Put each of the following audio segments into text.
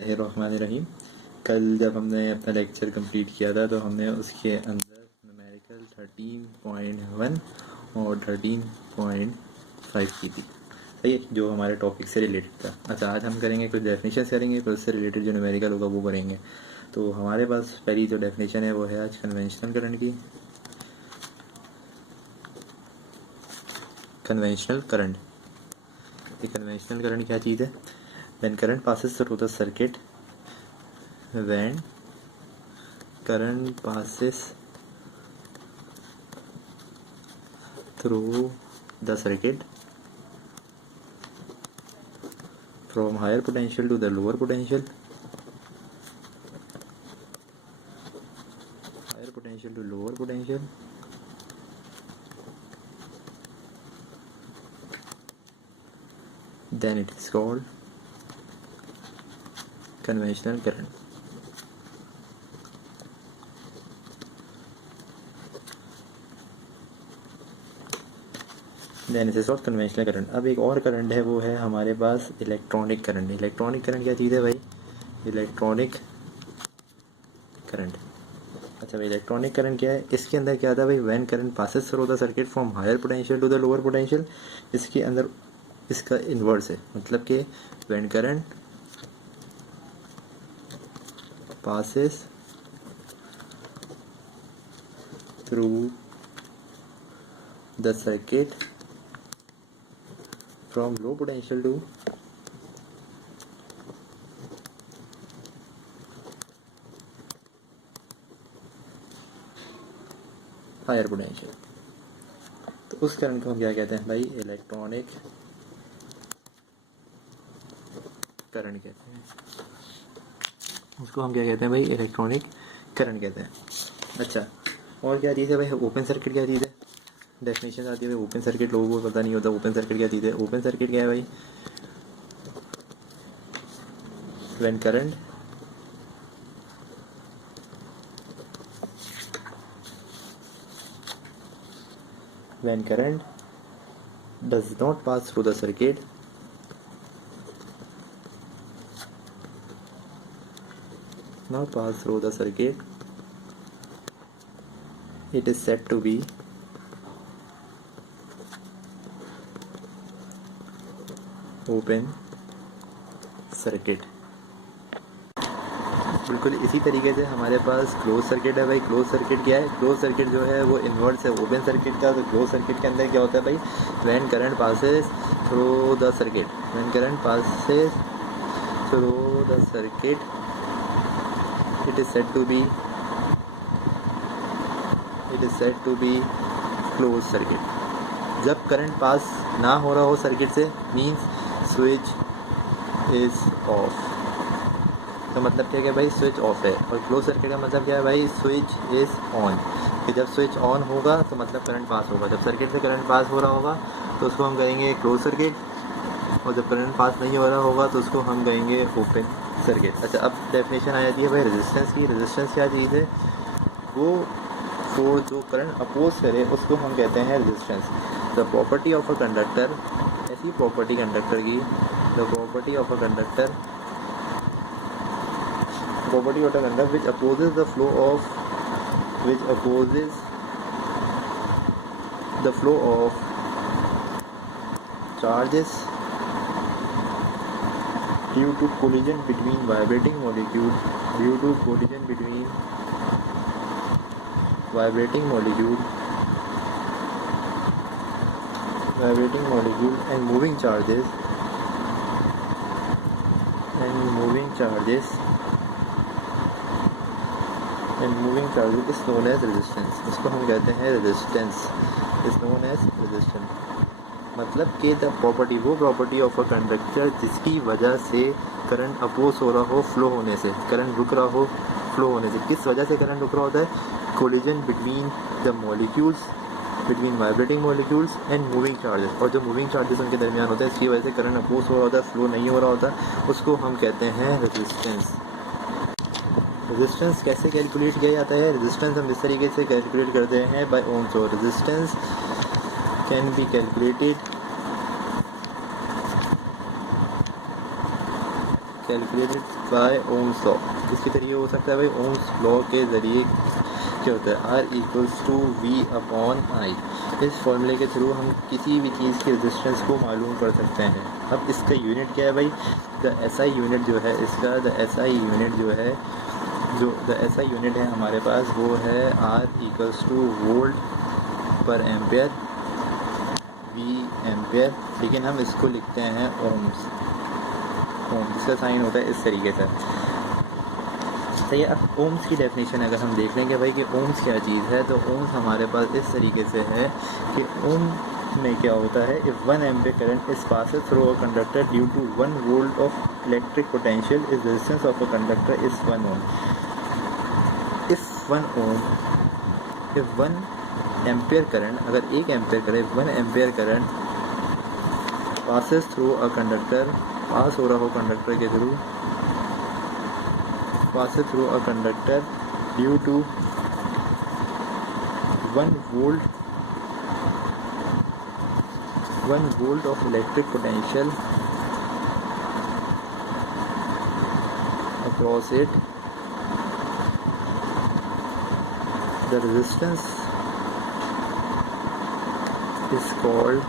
रहीम। कल जब हमने अपना लेक्चर कंप्लीट किया था तो हमने उसके अंदर न्यूमेरिकल 13.1 और 13.5 की थी, सही है, जो हमारे टॉपिक से रिलेटेड था। अच्छा, आज हम करेंगे कुछ डेफिनेशन करेंगे, फिर उससे रिलेटेड जो न्यूमेरिकल होगा वो करेंगे। तो हमारे पास पहली जो डेफिनेशन है वो है आज कन्वेंशनल करंट की। कन्वेंशनल करंट क्या चीज़ है? When current passes through the circuit when current passes through the circuit from higher potential to the lower potential to lower potential, then it is called conventional current. Then it is called conventional current. अब एक और current है, वो है हमारे पास electronic current. Electronic current क्या चीज़ है भाई? Electronic current. अच्छा भाई, इलेक्ट्रॉनिक करंट क्या है? इसके अंदर क्या था भाई? When current passes through the circuit from higher potential to the lower potential. इसके अंदर इसका इन्वर्स है, मतलब कि when current passes through the circuit from low potential to higher potential, तो उस करंट को हम क्या कहते हैं भाई? इलेक्ट्रॉनिक करंट कहते हैं। उसको हम क्या कहते हैं भाई? इलेक्ट्रॉनिक करंट कहते हैं। अच्छा, और क्या चीज़ है भाई? ओपन सर्किट क्या चीज़ है? डेफिनेशन आती है भाई, ओपन सर्किट लोगों को पता नहीं होता। ओपन सर्किट क्या चीज़ है? ओपन सर्किट क्या है भाई? When current does not pass through the circuit it is said to be open circuit. बिल्कुल इसी तरीके से हमारे पास क्लोज सर्किट है भाई। क्लोज सर्किट क्या है? क्लोज सर्किट जो है वो इन्वर्स है ओपन सर्किट का। तो क्लोज सर्किट के अंदर क्या होता है भाई? When current passes through the circuit it is said to be closed circuit। जब करंट पास ना हो रहा हो सर्किट से, मींस स्विच इज ऑफ। तो मतलब क्या है भाई? स्विच ऑफ है। और क्लोज सर्किट का मतलब क्या है भाई? Switch is on. कि जब स्विच ऑन होगा तो मतलब करंट पास होगा। जब सर्किट से करंट पास हो रहा होगा तो उसको हम कहेंगे क्लोज सर्किट, और जब करंट पास नहीं हो रहा होगा तो उसको हम कहेंगे ओपन सर्किट। अच्छा, अब डेफिनेशन आ जाती है भाई रेजिस्टेंस की। रेजिस्टेंस क्या चीज़ है? वो फोर्स जो करंट अपोज करे उसको हम कहते हैं resistance. The property of a conductor, ऐसी प्रॉपर्टी कंडक्टर की, the property of a conductor which opposes the flow of charges due to collision between vibrating molecule and moving charges is known as resistance। इसको हम कहते हैं resistance, is known as resistance. मतलब कि the property, वो property of a conductor जिसकी वजह से करंट अपोज हो रहा हो फ्लो होने से, करंट रुक रहा हो फ्लो होने से। किस वजह से करंट रुक रहा होता है? Collision between the molecules, between vibrating molecules and moving charges. और जो मूविंग चार्जेस उनके दरमियान होते हैं, इसकी वजह से करंट अपोज हो रहा होता है, फ्लो नहीं हो रहा होता, उसको हम कहते हैं रेजिस्टेंस। रेजिस्टेंस कैसे कैलकुलेट किया जाता है? रेजिस्टेंस हम इस तरीके से कैलकुलेट करते हैं by Ohm's law. Resistance can be calculated calculated by Ohm's law. इसके तरीके हो सकता है भाई ओम्स लॉ के ज़रिए क्या होता है, R equals to V upon I. इस फॉर्मूले के थ्रू हम किसी भी चीज़ की रेजिस्टेंस को मालूम कर सकते हैं। अब इसका यूनिट क्या है भाई, द SI यूनिट जो है इसका, द SI यूनिट जो है, जो द SI यूनिट है हमारे पास वो है R equals two volt per ampere, V ampere, लेकिन हम इसको लिखते हैं ओम्स, जिसका साइन होता है इस तरीके से। सही है। अब ओम्स की डेफिनेशन अगर हम देख लेंगे भाई कि ओम्स क्या चीज़ है, तो ओम्स हमारे पास इस तरीके से है कि ओम में क्या होता है, if 1 ampere current is passes through a conductor due to 1 volt of electric potential, is resistance of a conductor is 1 ohm. If 1 ampere current, अगर 1 ampere current, 1 ampere current passes through a conductor, pass हो रहा हो conductor के through, passes through a conductor due to 1 volt of electric potential across it, the resistance is called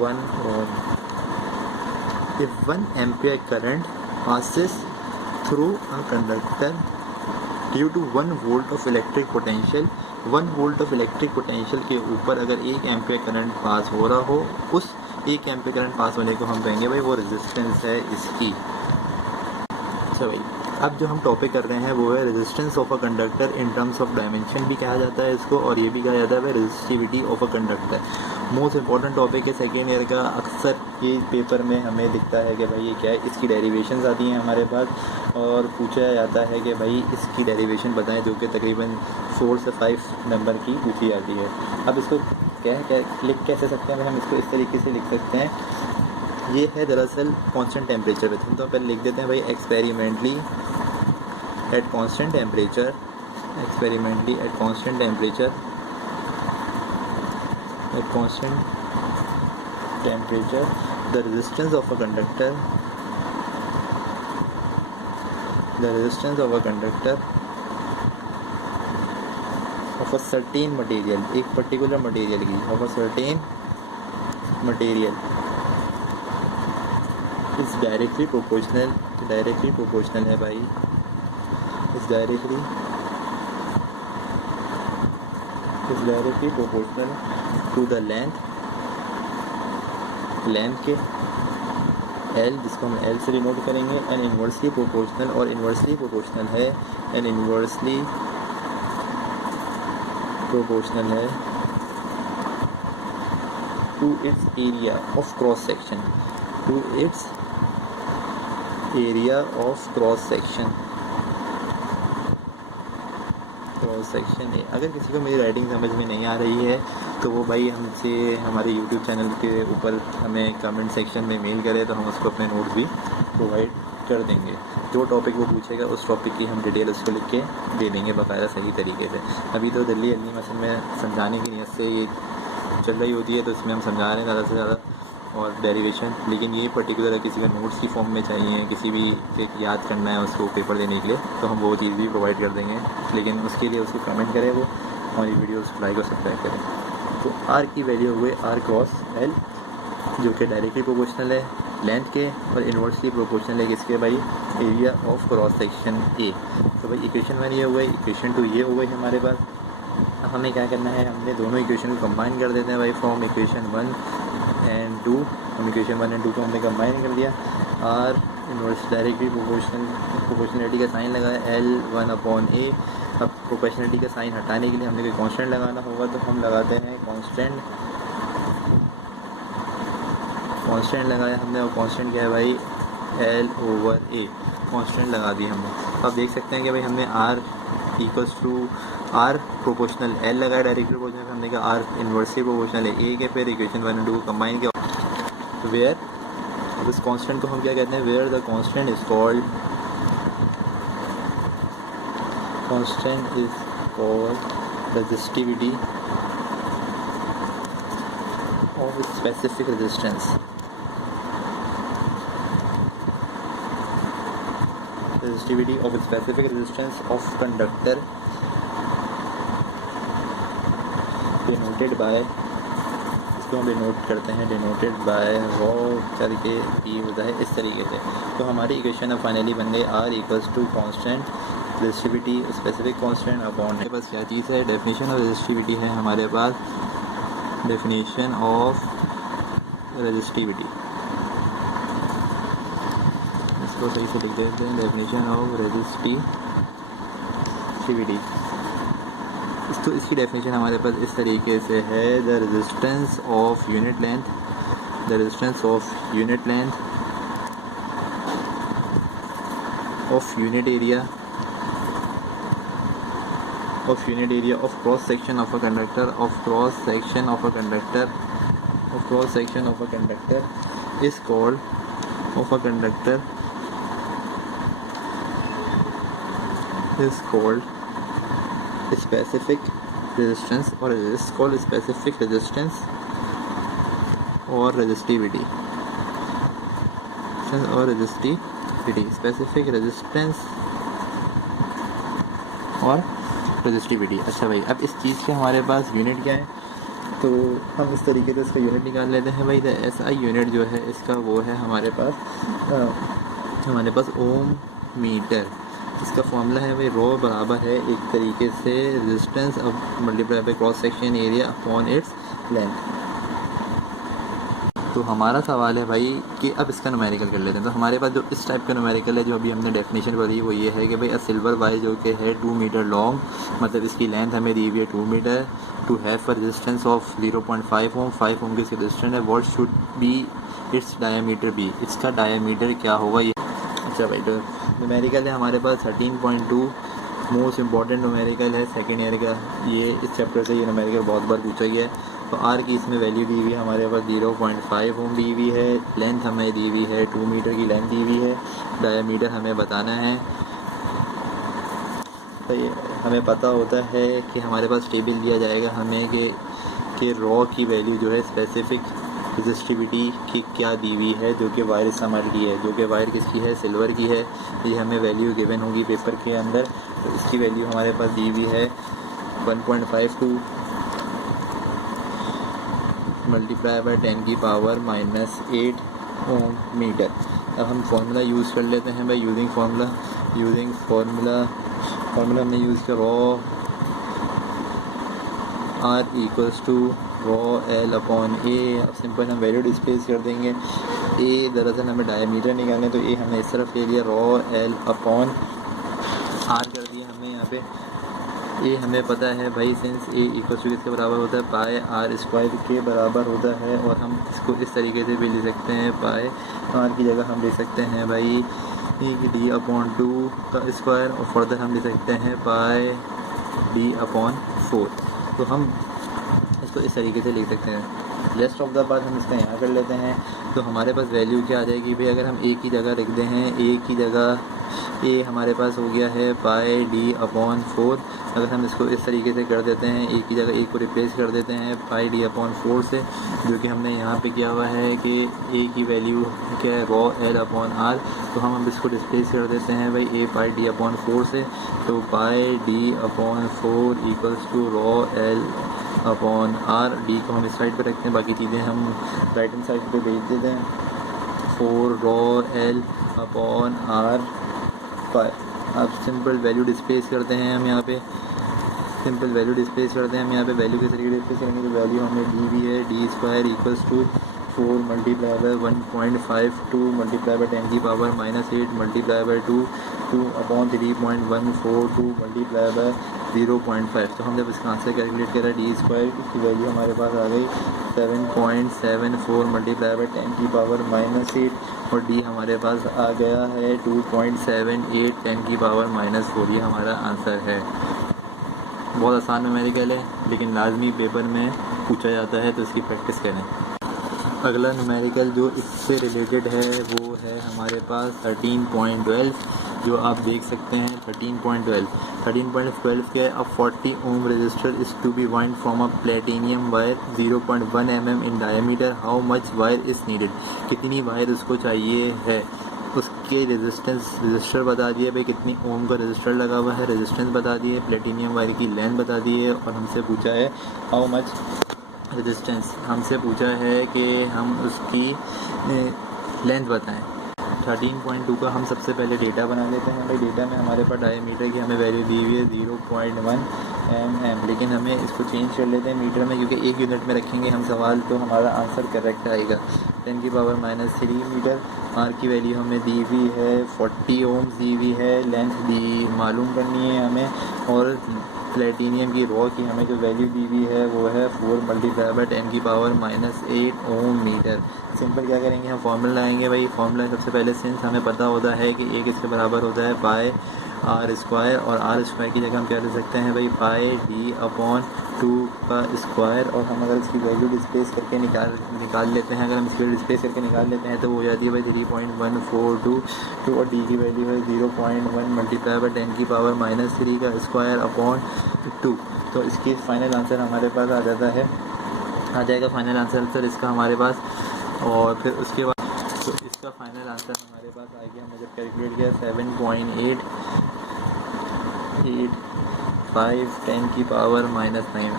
1 ohm. If 1 ampere current passes through a conductor due to 1 volt of electric potential, 1 volt of electric potential के ऊपर अगर 1 ampere current pass हो रहा हो, उस 1 ampere current pass होने को हम कहेंगे भाई वो रेजिस्टेंस है इसकी। अच्छा भाई, अब जो हम टॉपिक कर रहे हैं वो है resistance of a conductor in terms of dimension भी कहा जाता है इसको, और ये भी कहा जाता है भाई resistivity of a conductor. Most important topic है सेकेंड ईयर का, अक्सर ये पेपर में हमें दिखता है कि भाई ये क्या है, इसकी डेरिवेशंस आती हैं हमारे पास और पूछा जाता है कि भाई इसकी डेरिवेशन बताएं, जो कि तकरीबन 4 से 5 नंबर की पूछी जाती है। अब इसको क्या लिख कैसे सकते हैं, हम इसको इस तरीके से लिख सकते हैं, ये है दरअसल कांस्टेंट टेम्परेचर पे, तो पहले लिख देते हैं भाई experimentally at constant temperature, experimentally at constant temperature, at constant temperature the resistance of a conductor of a certain material, एक पर्टिकुलर मटेरियल की, of a certain material is directly proportional है भाई, is directly proportional to the length के L, जिसको हम L से denote करेंगे, and inversely proportional, और इन्वर्सली प्रोपोर्शनल है, एंड इन्वर्सली प्रोपोर्शनल है to its area of cross section, to its area of cross section है। अगर किसी को मेरी राइटिंग समझ में नहीं आ रही है तो वो भाई हमसे हमारे YouTube चैनल के ऊपर हमें कमेंट सेक्शन में मेल करे, तो हम उसको अपने नोट्स भी प्रोवाइड कर देंगे। जो टॉपिक वो पूछेगा उस टॉपिक की हम डिटेल उसको लिख के दे देंगे बाकायदा सही तरीके से। अभी तो दिल्ली एनिमेशन में समझाने की नीयत से ये चल रही होती है, तो इसमें हम समझा रहे हैं ज़्यादा से ज़्यादा और डेरिवेशन, लेकिन ये पर्टिकुलर किसी का नोट्स की फॉर्म में चाहिए, किसी भी से याद करना है उसको पेपर देने के लिए, तो हम वो चीज़ भी प्रोवाइड कर देंगे, लेकिन उसके लिए उसको कमेंट करें वो, हमारी वीडियोस लाइक और सब्सक्राइब करें। तो आर की वैल्यू हुई आर क्रॉस एल, जो कि डायरेक्टली प्रोपोर्शनल है लेंथ के, और इन्वर्सली प्रोपोर्शनल है किसके भाई, area of cross section A. तो भाई इक्वेशन 1 ये हुआ, इक्वेशन 2 ये हो गई हमारे पास। अब हमें क्या करना है, हमने दोनों इक्वेशन को कंबाइन कर देते हैं भाई, फ्रॉम इक्वेशन 1 एंड 2, हम इक्वेशन 1 एंड 2 को हमने कंबाइन कर दिया। आर इन्वर्स डायरेक्टली प्रोपोर्शनलिटी का साइन लगाया, L 1 अपॉन ए। अब प्रोपोर्शनलिटी का साइन हटाने के लिए हमने कोई कांस्टेंट लगाना होगा, तो हम लगाते हैं कांस्टेंट लगाया हमने, और कांस्टेंट क्या है भाई, L ओवर ए, कांस्टेंट लगा दिया हमने। अब देख सकते हैं कि भाई हमने R equals to R proportional L लगाया, डायरेक्टली प्रोपोर्शनल हमने कहा आर इन्वर्सली प्रोपोर्शनल है ए के, फिर इक्वेशन 1 एंड 2 को कंबाइन किया। वेयर अब इस कांस्टेंट को हम क्या कहते हैं, where the constant is called resistivity of specific resistance, resistivity of specific resistance of conductor denoted by, इसको हम डिनोट करते हैं डिनोटेड बाय रॉ करके पी होता है इस तरीके से। तो हमारी इक्वेशन अब फाइनली बन गई R equals to constant resistivity specific constant upon, हमारे पास क्या चीज़ है, डेफिनेशन ऑफ रेजिस्टिविटी है हमारे पास, डेफिनेशन ऑफ रेजिस्टिविटी, इसको सही से लिख देते हैं, डेफिनेशन ऑफ रेजिस्टिविटी। तो इसकी डेफिनेशन हमारे पास इस तरीके से है, the resistance of unit length, the resistance of unit length of unit area of unit area of cross section of a conductor of cross section of a conductor of cross section of a conductor is called of a conductor is called specific resistance or is called specific resistance or resistivity or resistivity specific resistance और resistivity. अच्छा भाई, अब इस चीज़ के हमारे पास unit क्या है, तो हम इस तरीके से इसका यूनिट निकाल लेते हैं भाई। ऐसा यूनिट जो है इसका वो है हमारे पास ओम मीटर। इसका फॉर्मूला है भाई रो बराबर है एक तरीके से रेजिस्टेंस अब multiply by cross section area upon its length. तो हमारा सवाल है भाई कि अब इसका न्यूमेरिकल कर लेते हैं। तो हमारे पास जो इस टाइप का न्यूमेरिकल है जो अभी हमने डेफिनेशन पढ़ी वो ये है कि भाई अ सिल्वर वायर जो कि है 2 मीटर लॉन्ग, मतलब इसकी लेंथ हमें दी हुई है 2 metre, to have a resistance of 0.5 ohm, 5 ohm की इसकी रेजिस्टेंस है, what should be its diameter be, इसका डायमीटर क्या होगा ये। अच्छा भाई, तो न्यूमेरिकल है हमारे पास 13.2, मोस्ट इम्पॉर्टेंट न्यूमेरिकल है सेकेंड ईयर का, ये इस चैप्टर से ये न्यूमेरिकल बहुत बार पूछा गया है। तो आर की इसमें वैल्यू दी हुई है हमारे पास 0.5 ओम दी हुई है, लेंथ हमें दी हुई है 2 मीटर की लेंथ दी हुई है, डायमीटर हमें बताना है। तो ये हमें पता होता है कि हमारे पास टेबल दिया जाएगा हमें कि रॉ की वैल्यू जो है स्पेसिफिक रेजिस्टिविटी की क्या दी हुई है जो कि वायर इस्तेमाल की है, जो कि वायर किसकी है, सिल्वर की है। ये हमें वैल्यू गिवन होगी पेपर के अंदर। तो इसकी वैल्यू हमारे पास दी हुई है 1.52 मल्टीप्लाई बाय 10 की पावर -8 ओम मीटर। अब हम फार्मूला यूज़ कर लेते हैं भाई, यूजिंग फार्मूला हमने यूज़ किया rho R equals to rho L upon A. अब सिंपल हम वैल्यू डिस्प्लेस कर देंगे। ए दरअसल हमें डायमीटर निकालने, तो ए हमने इस तरफ ले लिया, रॉ एल अपॉन आर कर दिया हमने यहाँ पे। ए हमें पता है भाई सिंस ए इक्वल टू किसके बराबर होता है, पाई आर स्क्वायर के बराबर होता है। और हम इसको इस तरीके से भी ले सकते हैं, पाई आर की जगह हम ले सकते हैं भाई डी अपॉन 2 का स्क्वायर, और फर्दर हम ले सकते हैं पाई डी अपॉन 4। तो हम इसको इस तरीके से लिख सकते हैं। रेस्ट ऑफ द बात हम इसका यहाँ कर लेते हैं। तो हमारे पास वैल्यू क्या आ जाएगी भाई, अगर हम ए की जगह लिख दें हैं, ए की जगह ए हमारे पास हो गया है पाई डी अपॉन 4। अगर हम इसको इस तरीके से कर देते हैं, ए की जगह ए को रिप्लेस कर देते हैं पाई डी अपॉन 4 से, जो कि हमने यहाँ पे किया हुआ है कि ए की वैल्यू क्या है रॉ एल अपॉन आर। तो हम इसको डिस्प्लेस कर देते हैं भाई ए पाई डी अपॉन 4 से। तो pi D upon 4 equals to rho L upon R. D को हम इस साइड पे रखते हैं, बाकी चीज़ें हम राइट हैंड साइड पे भेज देते हैं। 4 रॉ एल अपॉन आर पाई। अब सिंपल वैल्यू डिस्प्लेस करते हैं हम यहाँ पे, सिंपल वैल्यू डिस्प्लेस करते हैं हम यहाँ पे। वैल्यू के तरीके डिस्प्लेस करेंगे तो वैल्यू हमें दी हुई है D square equals to 4 multiply by 1.52 multiply by 10 की power -8 multiply by 2 upon 3.142 multiply by 0.5। तो हम जब इसका आंसर कैलकुलेट करें डी स्क्वायर, इसकी वैल्यू हमारे पास आ गई 7.74 मल्टीप्लाई बाय 10 की पावर -8, और डी हमारे पास आ गया है 2.78 10 की पावर -4। ये हमारा आंसर है। बहुत आसान न्यूमेरिकल है, लेकिन लाजमी पेपर में पूछा जाता है, तो इसकी प्रैक्टिस करें। अगला न्यूमेरिकल जो इससे रिलेटेड है वो है हमारे पास 13.12, जो आप देख सकते हैं 13.12 के a 40 ohm register is to be wind from a platinum wire 0.1 mm in diameter, how much wire is needed, कितनी वायर उसको चाहिए है। उसके रजिस्टर बता दिए भाई कितनी ओम का रजिस्टर लगा हुआ है, रेजिस्टेंस बता दिए, प्लेटिनियम वायर की लेंथ बता दी है, और हमसे पूछा है हाउ मच रेजिस्टेंस, हमसे पूछा है कि हम उसकी लेंथ बताएं। 13.2 का हम सबसे पहले डेटा बना लेते हैं। भाई डेटा में हमारे पास डायमीटर की हमें वैल्यू दी हुई है 0.1 mm, लेकिन हमें इसको चेंज कर लेते हैं मीटर में, क्योंकि एक यूनिट में रखेंगे हम सवाल तो हमारा आंसर करेक्ट आएगा। 10⁻³ मीटर। आर की वैल्यू हमें दी हुई है 40 ओम्स दी हुई है। लेंथ दी मालूम करनी है हमें, और प्लेटिनियम की रॉ की हमें जो वैल्यू दी हुई है वो है 4 × 10⁻⁸ ओम मीटर। सिंपल क्या करेंगे, हम फॉर्मूला लाएंगे। भाई फॉर्मूला सबसे पहले सिंस हमें पता होता है कि एक इसके बराबर होता है पाई आर स्क्वायर, और आर स्क्वायर की जगह हम क्या ले सकते हैं भाई पाई d/2 का स्क्वायर, और हम अगर इसकी वैल्यू डिस्प्लेस करके निकाल लेते हैं, अगर हम इसकी वैल्यू डिस्प्लेस करके निकाल लेते हैं तो वो हो जाती है भाई 3.142, और d की वैल्यू है 0.1 × 10⁻³ का स्क्वायर/2। तो इसकी फाइनल आंसर हमारे पास आ जाएगा फाइनल आंसर इसका हमारे पास। और फिर उसके बाद तो इसका फाइनल आंसर हमारे पास आ गया, हमने जब कैलकुलेट किया 7.885 10⁻⁹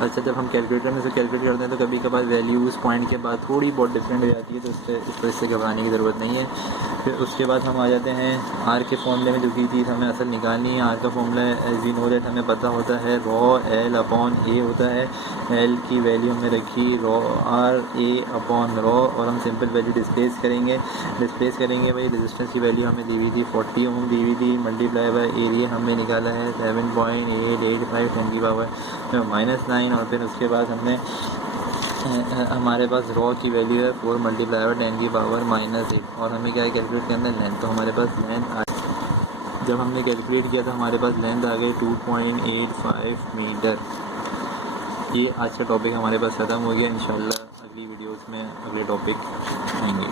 अच्छा, जब हम कैलकुलेटर में से कैलकुलेट करते हैं तो कभी कभार वैल्यू उस पॉइंट के बाद थोड़ी बहुत डिफरेंट हो जाती है, तो इससे घबराने की ज़रूरत नहीं है। फिर उसके बाद हम आ जाते हैं आर के फॉर्मूले में, जो की चीज़ हमें असल निकालनी है। आर का formula as we know that हमें पता होता है रॉ L/A होता है। एल की वैल्यू हमने रखी RA/ρ, और हम सिंपल वैल्यू डिस्प्लेस करेंगे भाई रेजिस्टेंस की वैल्यू हमें दी हुई थी 40 ओम दी हुई थी, मल्टीप्लाई बाय एरिया हमने निकाला है 7.885 10⁻⁹ और फिर उसके बाद हमने हमारे पास रॉ की वैल्यू है 4 × 10⁻⁸ और हमें क्या कैलकुलेट करना है लेंथ। तो हमारे पास लेंथ जब हमने कैलकुलेट किया तो हमारे पास लेंथ आ गई 2.85 मीटर। ये आज का टॉपिक हमारे पास ख़त्म हो गया। इंशाल्लाह अगली वीडियोस में अगले टॉपिक आएंगे।